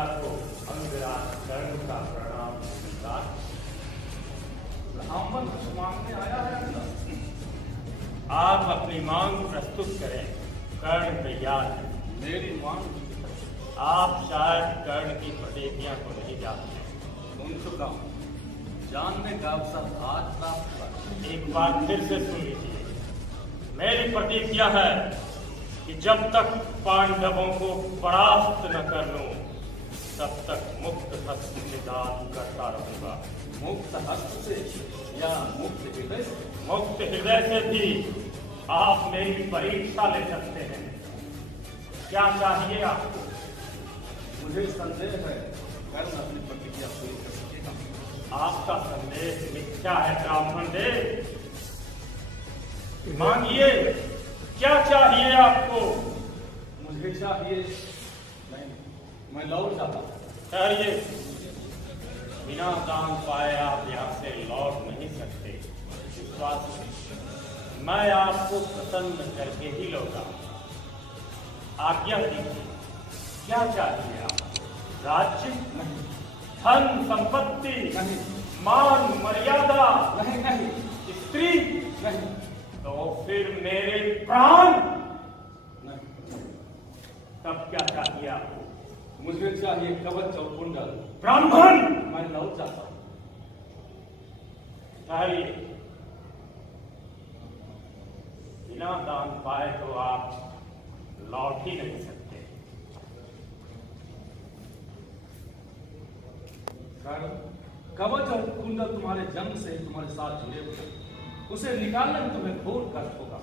कन्या को अंगराज कर्ण का प्रणाम स्वीकार। ब्राह्मण कुछ मांगने आया है अंदर? आप अपनी मांग प्रस्तुत करें, कर्ण तैयार है। मेरी मांग? आप शायद कर्ण की प्रतिज्ञा को नहीं जानते। सुन चुका हूँ, जानने का अवसर आज प्राप्त हुआ। एक बार फिर से सुन लीजिए। मेरी प्रतिज्ञा है कि जब तक पांडवों को परास्त न कर लूं, तब तक मुक्त हस्त से दान करता रहूंगा। मुक्त हस्त से या मुक्त हृदय से? मुक्त हृदय से भी आप मेरी परीक्षा ले सकते हैं। क्या चाहिए आपको? मुझे संदेह है कर्ण अपनी प्रतिज्ञा पूरी कर सकेगा। आपका संदेश मिथ्या है ब्राह्मण देव। मांगिए, क्या चाहिए आपको? मुझे चाहिए, मैं लौट जाता हूँ। ठहरिए, बिना दान पाए आप यहाँ से लौट नहीं सकते। विश्वास करिए, मैं आपको प्रसन्न करके ही लौटा। आज्ञा दीजिए, क्या चाहिए आपको? राज्य नहीं, धन संपत्ति नहीं, मान मर्यादा नहीं, नहीं, स्त्री नहीं, तो फिर मेरे प्राण। नहीं। तब क्या चाहिए आपको? मुझे चाहिए कवच और कुंडल। ब्राह्मण, मैं लौट जाता हूँ। चाहिए, बिना दान पाए तो आप लौट ही नहीं सकते। कवच और कुंडल तुम्हारे जन्म से ही तुम्हारे साथ जुड़े हुए, उसे निकालने में तुम्हें घोर कष्ट होगा।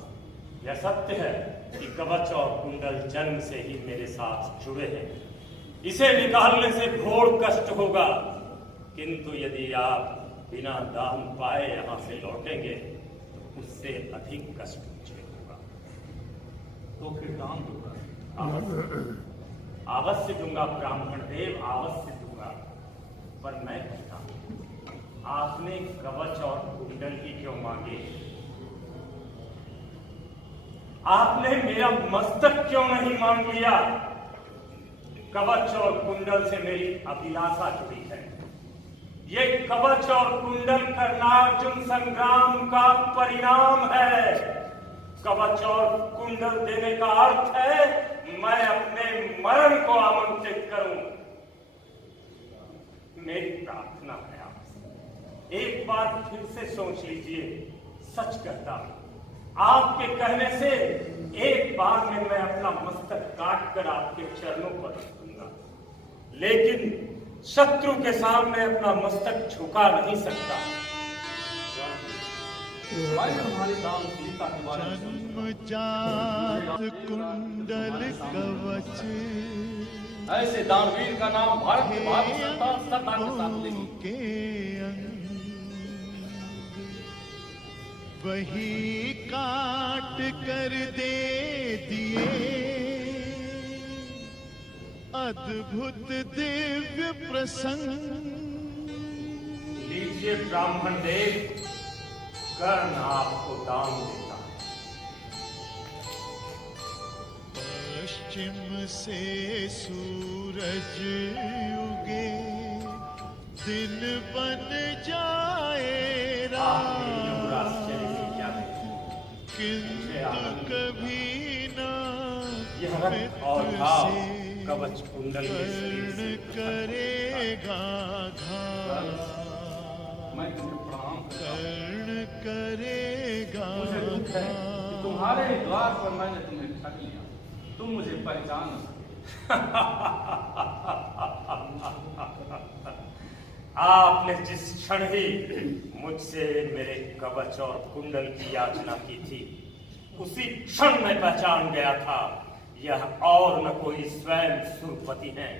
यह सत्य है कि कवच और कुंडल जन्म से ही मेरे साथ जुड़े हैं। इसे निकालने से घोर कष्ट होगा, किंतु यदि आप बिना दान पाए यहाँ से लौटेंगे तो उससे अधिक कष्ट मुझे होगा। तो फिर दान दूंगा। अवश्य दूंगा ब्राह्मण देव, अवश्य दूंगा। पर मैं कहता हूं, आपने कवच और कुंडल ही क्यों मांगे? आपने मेरा मस्तक क्यों नहीं मांग लिया? कवच और कुंडल से मेरी अभिलाषा जुड़ी है। ये कवच और कुंडल कर्णार्जुन संग्राम का परिणाम है। कवच और कुंडल देने का अर्थ है मैं अपने मरण को आमंत्रित करूं। मेरी प्रार्थना है आपसे, एक बार फिर से सोच लीजिए। सच कहता हूं, आपके कहने से एक बार में मैं अपना मस्तक काट कर आपके चरणों पर रख दूंगा, लेकिन शत्रु के सामने अपना मस्तक झुका नहीं सकता। मैं तुम्हारी दानशीलता के बारे में जन्मजात कुंडल कवच, ऐसे दानवीर का नाम भारत के भारत सरकार सत्ता के साथ लेगी। वही काट कर दे दिए अद्भुत दिव्य प्रसंग। लीजिए ब्राह्मण देव, कर्ण आपको दान देता है। पश्चिम से सूरज उगे, दिन बन जाए आपने युवराज चले क्या किंतु कभी ना यह रक्त और भाव कवच कुंडल के शरीर से करेगा घात, मैं तुम्हें प्रणाम कर्ण करेगा। मुझे दुख है कि तुम्हारे द्वार पर मैंने तुम्हें ठग लिया, तुम मुझे पहचान न सके। आपने जिस क्षण ही मुझसे मेरे कवच और कुंडल की याचना की थी, उसी क्षण मैं पहचान गया था यह और न कोई स्वयं सुरपति हैं।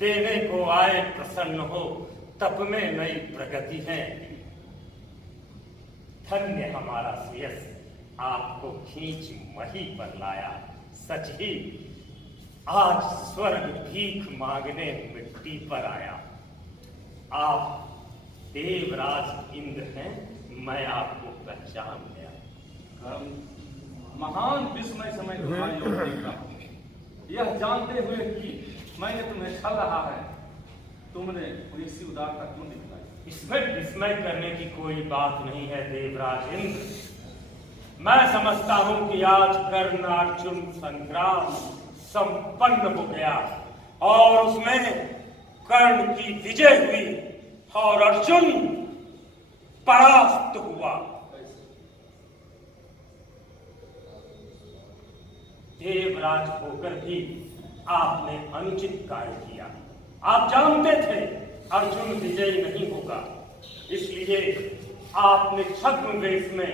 देने को आए प्रसन्न हो, तप में नई प्रगति है। धन्य हमारा श्रेयस आपको खींच मही पर लाया। सच ही आज स्वर्ग भीख मांगने मिट्टी पर आया। आप देवराज इंद्र हैं, मैं आपको पहचान गया। महान विस्मय समय तुम्हारी ओर देख रहा हूं, यह जानते हुए कि मैंने तुम्हें छल रहा है, तुमने मुझे सी उदारता क्यों दिखलाई? इसमें विस्मय करने की कोई बात नहीं है देवराज इंद्र। मैं समझता हूं कि आज कर्ण अर्जुन संग्राम संपन्न हो गया और उसमें कर्ण की विजय हुई और अर्जुन परास्त हुआ। देवराज होकर भी आपने अनुचित कार्य किया। आप जानते थे अर्जुन विजयी नहीं होगा, इसलिए आपने छद्म वेश में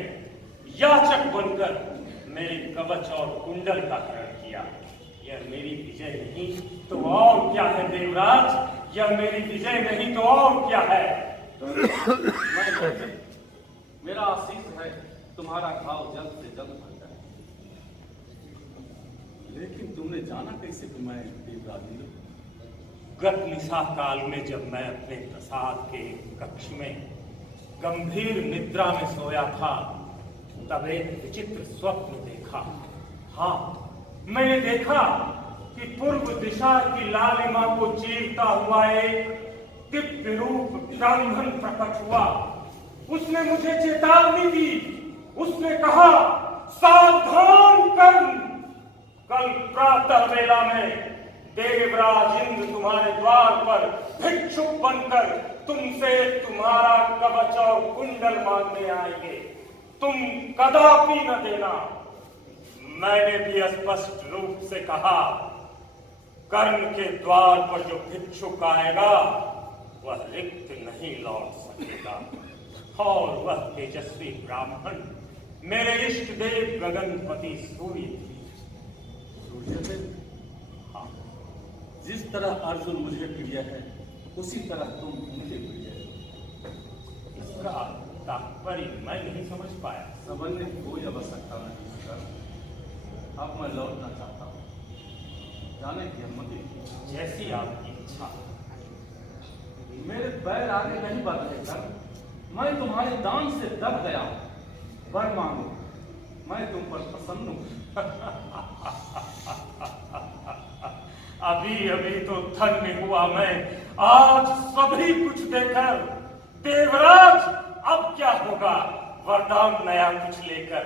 याचक बनकर मेरे कवच और कुंडल का हरण किया। यह मेरी विजय नहीं तो और क्या है देवराज? यह मेरी विजय नहीं तो और क्या है? मेरा आशीष है तुम्हारा घाव जल्द से जल्द भर जाए। लेकिन तुमने जाना कैसे कि मैं देवराज इंद्र? गत निशा काल में जब मैं अपने प्रसाद के कक्ष में गंभीर निद्रा में सोया था, तब एक विचित्र स्वप्न देखा। हाँ, मैंने देखा कि पूर्व दिशा की लालिमा को चीरता हुआ एक दिव्य रूप ब्राह्मण प्रकट हुआ। उसने मुझे चेतावनी दी। उसने कहा, सावधान कर्ण, कल प्रातः वेला में देवराज इंद्र तुम्हारे द्वार पर भिक्षुक बनकर तुमसे तुम्हारा कवच और कुंडल मांगने आएंगे। तुम कदापि न देना। मैंने भी स्पष्ट रूप से कहा, कर्ण के द्वार पर जो भिक्षुक आएगा वह रिक्त नहीं लौट सकेगा। और वह तेजस्वी ब्राह्मण मेरे इष्ट देव गगनपति सूर्य थी। सूर्यदेव? हाँ, जिस तरह अर्जुन मुझे प्रिय है उसी तरह तुम मुझे प्रिय हो। इसका तात्पर्य मैं नहीं समझ पाया। समझने की कोई आवश्यकता नहीं है। अब मैं लौटना चाहता हूँ। जाने की अनुमति। जैसी आपकी इच्छा। मेरे पैर आगे नहीं बढ़ रहे सर। मैं तुम्हारे दान से दब गया। वर मांगो, मैं तुम पर प्रसन्न हूँ। अभी अभी तो धन्य हुआ मैं, आज सभी कुछ देकर। देवराज, अब क्या होगा? वरदान नया कुछ लेकर।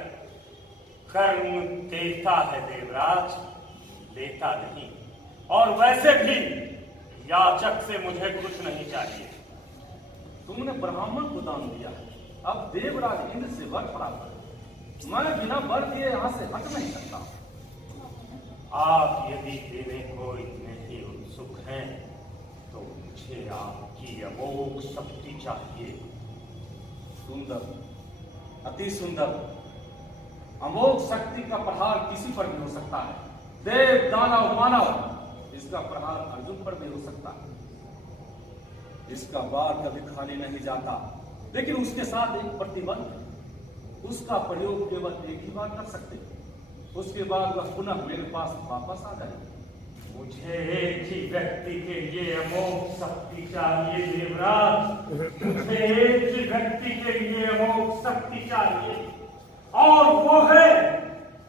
कर्म देता है देवराज, देता नहीं। और वैसे भी याचक से मुझे कुछ नहीं चाहिए। तुमने ब्राह्मण को दान दिया, अब देवराज इंद्र से वर प्राप्त। मैं बिना वर दिए यहाँ से हट नहीं सकता। आप यदि देने को इतने ही उत्सुक हैं तो मुझे आपकी अमोघ शक्ति चाहिए। सुंदर, अति सुंदर, अमोघ शक्ति का प्रहार किसी पर भी हो सकता है। देव, दानव, मानव, इसका प्रहार अर्जुन पर भी हो सकता है। इसका बार कभी खाली नहीं जाता, लेकिन उसके साथ एक प्रतिबंध है। उसका प्रयोग केवल एक ही बार कर सकते, उसके बाद वह पुनः मेरे पास वापस आ जाए। मुझे एक ही व्यक्ति के लिए अमोघ शक्ति चाहिए देवराज। मुझे एक ही व्यक्ति के लिए अमोघ शक्ति चाहिए, और वो है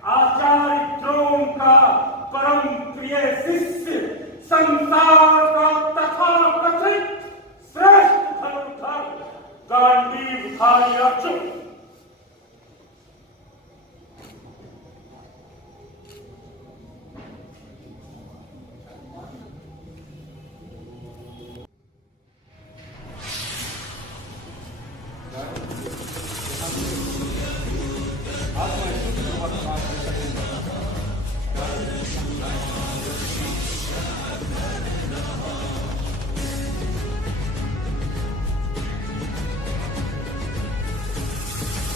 आचार्य द्रोण का परम प्रिय शिष्य, संसार का तथाकथित श्रेष्ठ धनुर्धर गांडीवधारी अर्जुन। आत्मा